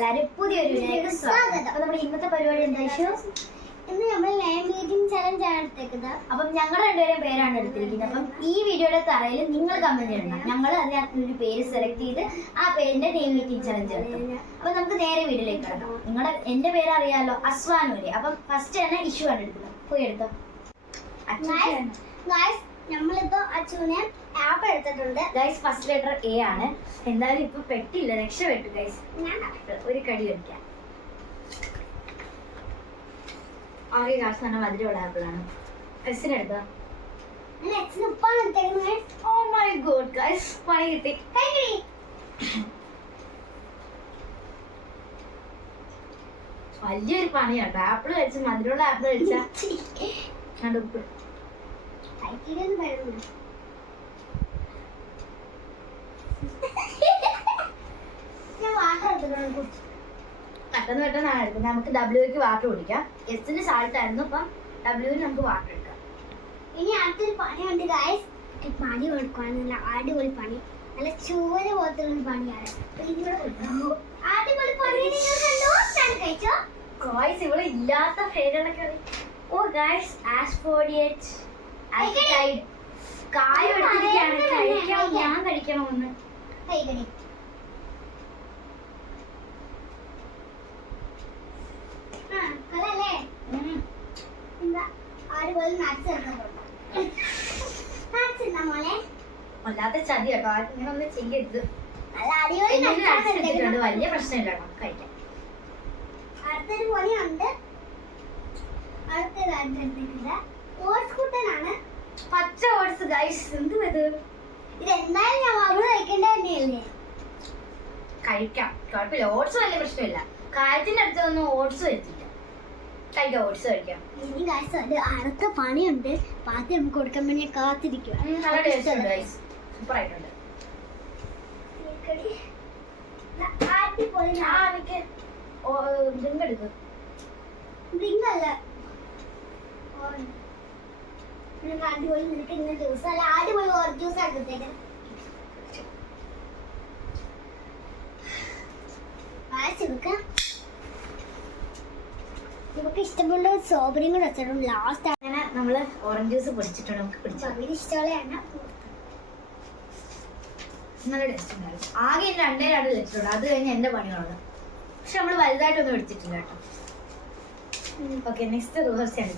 എല്ലാവരും പുതിയൊരു വീഡിയോയിലേക്ക് സ്വാഗതം. അപ്പൊ നമ്മുടെ ഇന്നത്തെ പരിപാടി എന്താ വെച്ചാൽ ഇന്ന് നമ്മൾ നെയിം മീറ്റിംഗ് ചലഞ്ച് ആണ് എടുത്തേക്കുന്നത്. അപ്പം ഞങ്ങൾ രണ്ടുപേരും പേരാണ് എടുത്തിരിക്കുന്നത്. അപ്പം ഈ വീഡിയോയുടെ തറയിൽ നിങ്ങൾ കമന്റ് ചെയ്യണം. ഞങ്ങൾ അതിനകത്ത് ഒരു പേര് സെലക്ട് ചെയ്ത് ആ പേരിന്റെ നെയിം മീറ്റിംഗ് ചലഞ്ച് എടുക്കും. അപ്പൊ നമുക്ക് നേരെ വീഡിയോയിലേക്ക് കിടക്കാം. എന്റെ പേര് അറിയാലോ, അസ്വാനൂര്. അപ്പം ഫസ്റ്റ് തന്നെ ഇഷ്യൂ ആണ് എടുക്കുന്നത്. പോയി എടുത്തോ. നമ്മളിപ്പോ അച്ചുവിനെ ആപ്പ് എടുത്തിട്ടുണ്ട്. ഗൈസ് ഫസ്റ്റ് ലെറ്റർ എ ആണ്. എന്തായാലും ഇപ്പൊ പെട്ടില്ല, രക്ഷപ്പെട്ടു ഗൈസ്. ഒരു കടി കഴിക്കാം. ആകെ കാശ് തന്നെ മധുരമുള്ള ആപ്പിളാണ്. എസിന് എടുത്തോ. ഓ മൈ ഗോഡ് ഗൈസ്, പണി കിട്ടി. വലിയൊരു പണിയാട്ടോ. ആപ്പിൾ കഴിച്ച മധുരമുള്ള ആപ്പിൾ കഴിച്ചാ ഉപ്പ്. പെട്ടെന്ന് പെട്ടെന്നാണ് എടുക്കുന്നത്. നമുക്ക് ഡബ്ല്യൂക്ക് വാട്ടർ കുടിക്കാം. എസിന് സാൾട്ട് ആയിരുന്നു, അപ്പം ഡബ്ല്യൂന് നമുക്ക് വാട്ടർ എടുക്കാം. ഇനി അടുത്തൊരു പണിയുണ്ട് ഗൈസ്. പണി കൊടുക്കാനുള്ള അടിപൊളി പണി, നല്ല ചോര പോലത്തെ ഒരു പണിയാണ്. അടിപൊളി പണി കഴിച്ചോ ഗൈസ്. ഇവിടെ ഇല്ലാത്ത പേരുകളൊക്കെ. ഓ ഗൈസ്, ആസ്ഫോഡിയേറ്റ് കായം എടുത്തിരിക്കുകയാണ്. കഴിക്കാം, ഞാൻ കഴിക്കണമെന്ന്. കഴിക്കണേ. അല്ലാത്ത ചതി കേട്ടോ. ഇങ്ങനെ ഒന്നും ചെയ്യരുത്. വലിയ പ്രശ്നമില്ല, നമുക്ക് കഴിക്കാം. അടുത്തൊരു പണിയുണ്ട്. ഓട്സ് കുട്ടനാണ്. പച്ച ഓട്സ് ഗൈസ്. എന്ത് ഇത് എന്തായാലും ഞാൻ അവിടെ കഴിക്കേണ്ട തന്നെയല്ലേ. കഴിക്കാം, കുഴപ്പമില്ല. ഓട്സ് വലിയ പ്രശ്നമില്ല. കാര്യത്തിന്റെ അടുത്തൊന്നും ഓട്സ് വരുത്തില്ല. കഴിക്കാം, ഓട്സ് കഴിക്കാം. ഇനി ഗൈസ് അടുത്ത പണിയുണ്ട്. പാത്തി നമുക്ക് കൊടുക്കാൻ വേണ്ടി കാത്തിരിക്കുക. നല്ല ടേസ്റ്റ് ഉണ്ട് ഗൈസ്, സൂപ്പർ ആയിട്ടുണ്ട്. അടിപൊളി നിനക്ക് ഇങ്ങനെ ജ്യൂസ് അല്ല, അടിപൊളി ഓറഞ്ച് ജ്യൂസ് എടുത്തേക്ക്. നമുക്ക് ഇഷ്ടമുള്ള സ്ട്രോബെറിയും കൂടെ വെച്ചിട്ടുണ്ട്. ലാസ്റ്റ് അങ്ങനെ നമ്മള് ഓറഞ്ച് ജ്യൂസ് പൊടിച്ചിട്ടുണ്ട്. നമുക്ക് അവര് ഇഷ്ടമുള്ളതാണ്. നല്ല ടേസ്റ്റ് ഉണ്ടായിരുന്നു. ആകെ 2 ലിറ്റർ. അത് കഴിഞ്ഞ് എന്റെ പണികളാണ്. പക്ഷെ നമ്മള് വലുതായിട്ടൊന്നും എടുത്തിട്ടില്ല കേട്ടോ. ഓക്കെ, നെക്സ്റ്റ് റൂഹർസിയാണ്.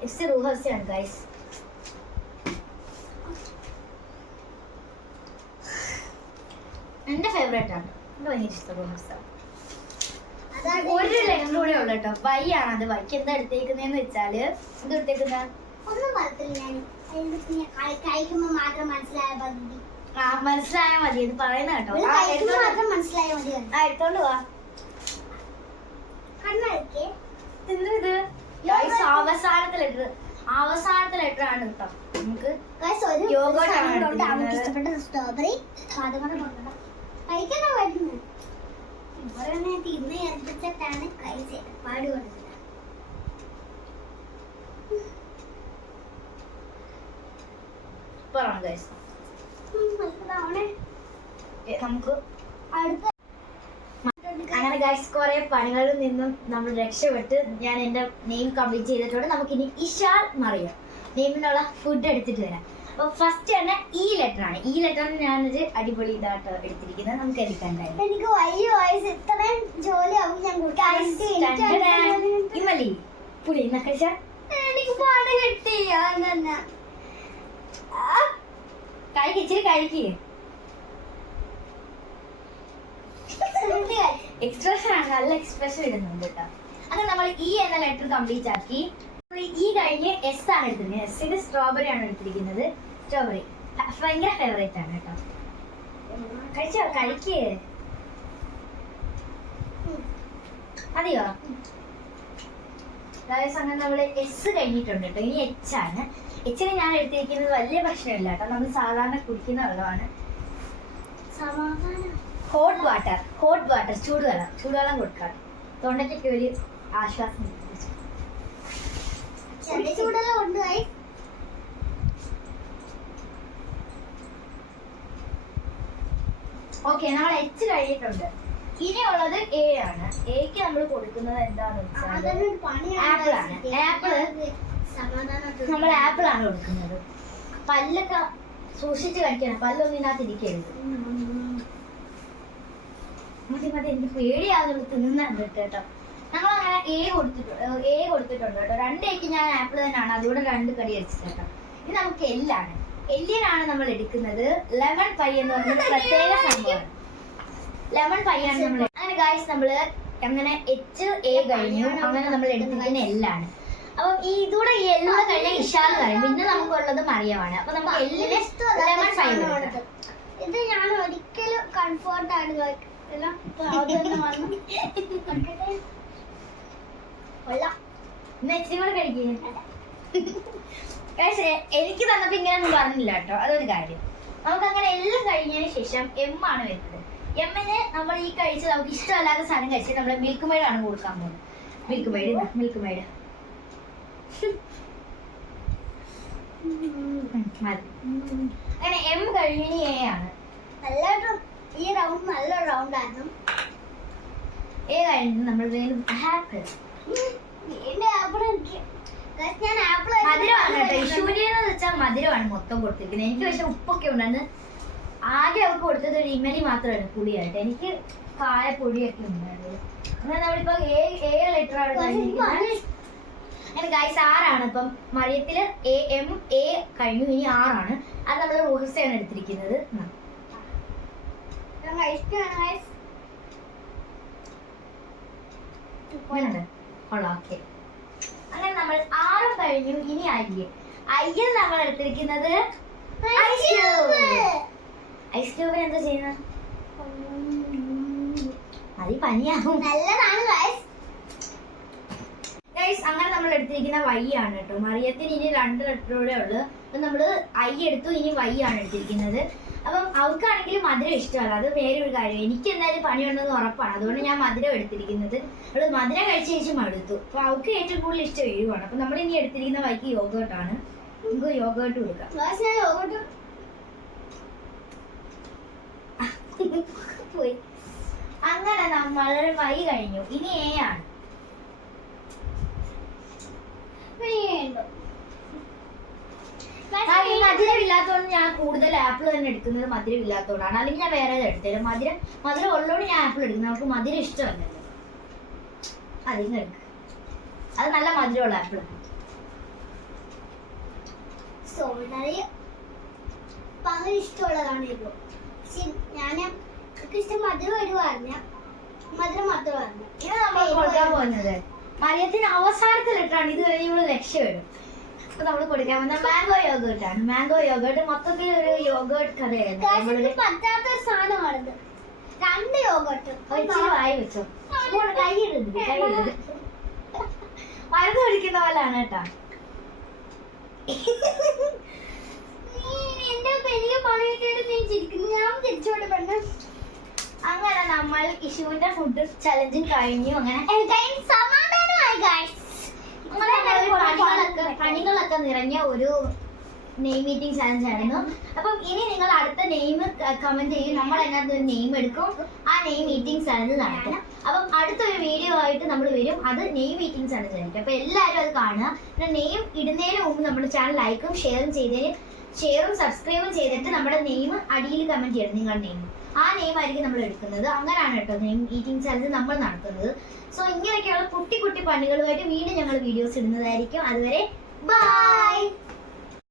നെക്സ്റ്റ് റൂഹർസിയാണ് ഗൈസ്. എന്റെ ഫേവറേറ്റ് ആണ്. എനിക്ക് ഭയങ്കര ഇഷ്ടം റൂഹർസാണ്. ഒരു ലെറ്റർ കൂടെ ഉള്ളു കേട്ടോ. വൈ ആണ്. അത് വൈക്ക് എന്താ എടുത്തേക്കുന്നതെന്ന് വെച്ചാല് ഇത് എടുത്തേക്കുന്ന ഒന്നും പറത്തില്ല. ഞാൻ കഴിക്കുമ്പോ മാത്രം മനസ്സിലായ മതി. മനസ്സിലായാ മതി. ഇത് പറയുന്ന കേട്ടോ. മാത്രം മനസ്സിലായ മതി. എടുത്തോണ്ട് പോവാ. കണ്ണടക്കേ. ഇത് അവസാനത്തെ ലെറ്റർ ആണ് കേട്ടോ. നമുക്ക് ഇഷ്ടപ്പെട്ട സ്ട്രോബെറി കഴിക്കാൻ പറ്റുന്നു. ഇവിടെ തിന്ന് ഏൽപ്പിച്ചിട്ടാണ് കഴിച്ചത്. പാടുകൊടുത്തത്. നമുക്ക് അങ്ങനെ ഗൈസ് കുറെ പണികളിൽ നിന്നും നമ്മൾ രക്ഷപ്പെട്ട് ഞാൻ എന്റെ നെയിം കംപ്ലീറ്റ് ചെയ്തിട്ടുണ്ട്. നമുക്കിനി ഇഷാൽ മറിയം നെയിമിനുള്ള ഫുഡ് എടുത്തിട്ട് വരാം. അപ്പൊ ഫസ്റ്റ് തന്നെ ഈ ലെറ്റർ ആണ്. ഈ ലെറ്ററിന് ഞാനൊരു അടിപൊളി ഇതാട്ടോ എടുത്തിരിക്കുന്നത്. നമുക്ക് എടുക്കാണ്ടായിരുന്നു. എനിക്ക് വലിയ വയസ്സ് ഇത്രയും ജോലിയാവും ഞാൻ ഇമലി പുളി കഴിച്ച എനിക്ക് പാട് കിട്ടി. ഇച്ചിരി കഴിക്കേ. എക്സ്പ്രഷൻ ആണ്, നല്ല എക്സ്പ്രഷൻ ഇടുന്നുണ്ട് കേട്ടോ. അങ്ങനെ നമ്മൾ ഈ എന്ന ലെറ്റർ കംപ്ലീറ്റ് ആക്കി. ഈ കഴിഞ്ഞ് എസ് ആണ് എടുത്തിരിക്കുന്നത്. എസ്സിന്റെ സ്ട്രോബെറി ആണ് എടുത്തിരിക്കുന്നത്. സ്ട്രോബെറി ഭയങ്കര ഫേവറേറ്റ് ആണ് കേട്ടോ. കഴിച്ചോ, കഴിക്കേ. മതിയോ? അങ്ങനെ നമ്മള് എസ് കഴിഞ്ഞിട്ടുണ്ട് കേട്ടോ. ഇനി എച്ച് ആണ്. എച്ചിന് ഞാൻ എടുത്തിരിക്കുന്നത് വലിയ പ്രശ്നമില്ല കേട്ടോ. നമ്മൾ സാധാരണ കുടിക്കുന്ന വെള്ളമാണ്. ഹോട്ട് വാട്ടർ ചൂടുവെള്ളം കൊടുക്കാം. തൊണ്ടയ്ക്കൊക്കെ ഒരു ആശ്വാസം. ചൂടുവെള്ളം കൊണ്ടുപോയി. ഓക്കെ, നമ്മൾ എച്ച് കഴിഞ്ഞിട്ടുണ്ട്. ഇനിയുള്ളത് എ ആണ്. എക്ക് നമ്മൾ കൊടുക്കുന്നത് എന്താന്ന് വെച്ചാൽ ആപ്പിൾ ആണ്. ആപ്പിള് നമ്മൾ ആപ്പിൾ ആണ് കൊടുക്കുന്നത്. പല്ലൊക്കെ സൂക്ഷിച്ച് കഴിക്കണം, പല്ലൊന്നും ഇതിനകത്ത് ഇരിക്കരുത്. മതി എനിക്ക് പേടിയാവുന്ന തിന്നുന്നുണ്ട് കേട്ടോ. ഞങ്ങൾ അങ്ങനെ എ കൊടുത്തിട്ടുണ്ട് കേട്ടോ. 2 എക്ക് ഞാൻ ആപ്പിൾ തന്നെയാണ്, അതുകൂടെ 2 കടി അടിച്ചത് കേട്ടോ. ഇത് നമുക്ക് എല്ലാണ്. എല്ലിനാണ് നമ്മൾ എടുക്കുന്നത് ലെമൺ പൈ എന്ന് പറഞ്ഞ പ്രത്യേക സംഭവം. ലെമൺ പൈ ആണ് നമ്മൾ. അങ്ങനെ ഗായ്സ് നമ്മള് അങ്ങനെ എച്ച് എ കഴിഞ്ഞു. അങ്ങനെ നമ്മൾ എടുത്തിരിക്കുന്ന എല്ലാണ്. അപ്പം ഇതൂടെ ഈ എല്ലൂടെ കഴിഞ്ഞാൽ ഇഷാന്ന് പറയും. പിന്നെ നമുക്കുള്ളത് മറിയമാണ്. അപ്പൊ നമുക്ക് എല്ലിന് ലെമൺ പൈ കൊടുക്കാം. ഇത് ഞാൻ ഒരിക്കലും കംഫോർട്ട് ആണ് ഇച്ചിരി കൂടെ കഴിക്കുക. എനിക്ക് തന്നപ്പോ ഇങ്ങനെയൊന്നും പറഞ്ഞില്ല കേട്ടോ, അതൊരു കാര്യം. നമുക്ക് അങ്ങനെ എല്ലാം കഴിഞ്ഞതിന് ശേഷം എം ആണ് വരുന്നത്. എമ്മിന് നമ്മൾ ഈ കഴിച്ച് നമുക്ക് ഇഷ്ടമല്ലാത്ത സാധനം കഴിച്ച് നമ്മൾ മിൽക്ക് മെയ്ഡ് ആണ് കൊടുക്കാൻ പോകുന്നത്. മിൽക്ക് മെയ്ഡ് അങ്ങനെ എം കഴിഞ്ഞ് എ ആണ്. ഈ റൗണ്ട് നല്ല റൗണ്ട് ആയിരുന്നു. എ കഴിഞ്ഞ് നമ്മൾ വീണ്ടും ആപ്പിൾ. മധുരമാണ് കേട്ടോ. ഇഷൂരിയെന്ന് വെച്ചാൽ മധുരമാണ് മൊത്തം കൊടുത്തിരിക്കുന്നത്. എനിക്ക് പക്ഷെ ഉപ്പൊക്കെ ഉണ്ടായിരുന്നു. ആദ്യം അവർക്ക് കൊടുത്തത് ഒരു ഇമലി മാത്രമാണ് പുളിയായിട്ട്. എനിക്ക് കായ പൊടിയൊക്കെ ഉണ്ടായിരുന്നു. അങ്ങനെ നമ്മളിപ്പോ എ ലെറ്റർ ആണ് കഴിഞ്ഞിരിക്കുന്നത്. അങ്ങനെ ഗൈസ് 6 ആണ്. ഇപ്പം മഴയത്തില് എം എ കഴിഞ്ഞു. ഇനി 6 ആണ്. അത് നമ്മൾ റോസയാണ് എടുത്തിരിക്കുന്നത്. അങ്ങനെ നമ്മൾ 6 കഴിഞ്ഞു. ഇനി അയ്യൽ നമ്മൾ എടുത്തിരിക്കുന്നത് ഐസ് ക്യൂബിന് എന്താ ചെയ്യുന്നത്? അത് പനിയാകും. നല്ലതാണ് ഗൈസ് അങ്ങനെ നമ്മൾ എടുത്തിരിക്കുന്ന വൈ ആണ് കേട്ടോ. മറിയത്തിന് ഇനി 2 ലെറ്ററോടെ ഉള്ളു. അപ്പൊ നമ്മള് ഐ എടുത്തു. ഇനി വൈ ആണ് എടുത്തിരിക്കുന്നത്. അപ്പം അവൾക്കാണെങ്കിൽ മധുരം ഇഷ്ടമല്ല, അത് വേറെ ഒരു കാര്യം. എനിക്ക് എന്തായാലും പണിയുണ്ടെന്ന് ഉറപ്പാണ്. അതുകൊണ്ട് ഞാൻ മധുരം എടുത്തിരിക്കുന്നത്. അവള് മധുരം കഴിച്ച ശേഷം മടുത്തു. അപ്പൊ അവൾക്ക് ഏറ്റവും കൂടുതൽ ഇഷ്ടം എരിവാണ്. അപ്പൊ നമ്മൾ ഇനി എടുത്തിരിക്കുന്ന വൈക്ക് യോഗേർട്ടാണ്. നമുക്ക് യോഗേർട്ട് കൊടുക്കാം. പോയി. അങ്ങനെ നമ്മൾ വൈ കഴിഞ്ഞു. ഇനി എ ആണ്. മധുരം ഇല്ലാത്തതുകൊണ്ട് ഞാൻ കൂടുതൽ ആപ്പിൾ തന്നെ എടുക്കുന്നത്. മധുരം ഇല്ലാത്തതുകൊണ്ടാണ്. അല്ലെങ്കിൽ ഞാൻ വേറെ എടുത്തത്. മധുരം ഉള്ളതുകൊണ്ട് ഞാൻ ആപ്പിൾ എടുക്കുന്നത്. നമുക്ക് മധുരം ഇഷ്ടമല്ലല്ലോ. അതിന് എടുക്കുക. അത് നല്ല മധുരമുള്ള ആപ്പിൾ. ഇഷ്ടമുള്ളതാണ് ഇത്. ഞാൻ ഇഷ്ടം മധുരം വരുവാറില്ല. മധുരം മാത്രം പറഞ്ഞു. ഇത് നമ്മൾ കൊടുക്കാൻ പോകുന്നത് മറിയത്തിന് അവസാനത്തെ ലെറ്ററാണ്. ഇത് കഴിഞ്ഞ രക്ഷപ്പെടും. അപ്പൊ നമ്മൾ കൊടുക്കാൻ പോകുന്ന മാംഗോ യോഗേർട്ട് ആണ്. മാംഗോ യോഗേർട്ട് മൊത്തത്തിൽ ഒരു യോഗേർട്ട് കഥയായിരുന്നു. പറ്റാത്തൊരു സാധനമാണിത്. 2 യോഗേർട്ട് ഇച്ചിരി വായി വെച്ചോ. കൈയിടുന്നത് മരുന്ന് പിടിക്കുന്ന പോലെയാണ് കേട്ടാ. അങ്ങനെ നമ്മൾ ഇഷുവിന്റെ ഫുഡ് ചലഞ്ചും കഴിഞ്ഞു. അങ്ങനെ പണികളൊക്കെ നിറഞ്ഞ ഒരു നെയിം മീറ്റിംഗ് ചലഞ്ച് ആയിരുന്നു. അപ്പം ഇനി നിങ്ങൾ അടുത്ത നെയിം കമന്റ് ചെയ്യും. നമ്മൾ അതിനകത്ത് ഒരു നെയിം എടുക്കും. ആ നെയിം മീറ്റിംഗ് ചലഞ്ച് നടത്തും. അപ്പം അടുത്തൊരു വീഡിയോ ആയിട്ട് നമ്മൾ വരും. അത് നെയിം മീറ്റിംഗ് ചലഞ്ച് ആയിരിക്കും. അപ്പൊ എല്ലാവരും അത് കാണുക. പിന്നെ നെയിം ഇടുന്നതിന് മുമ്പ് നമ്മുടെ ചാനൽ ലൈക്കും ഷെയറും സബ്സ്ക്രൈബും ചെയ്തിട്ട് നമ്മുടെ നെയിം അടിയിൽ കമന്റ് ചെയ്യണം. നിങ്ങളുടെ നെയിം, ആ നെയിം ആയിരിക്കും നമ്മൾ എടുക്കുന്നത്. അങ്ങനെയാണ് കേട്ടോ നെയിം മീറ്റിംഗ് ചലഞ്ച് നമ്മൾ നടത്തുന്നത്. സോ ഇങ്ങനെയൊക്കെയുള്ള കുട്ടി പണികളുമായിട്ട് വീണ്ടും ഞങ്ങൾ വീഡിയോസ് ഇടുന്നതായിരിക്കും. അതുവരെ ബൈ.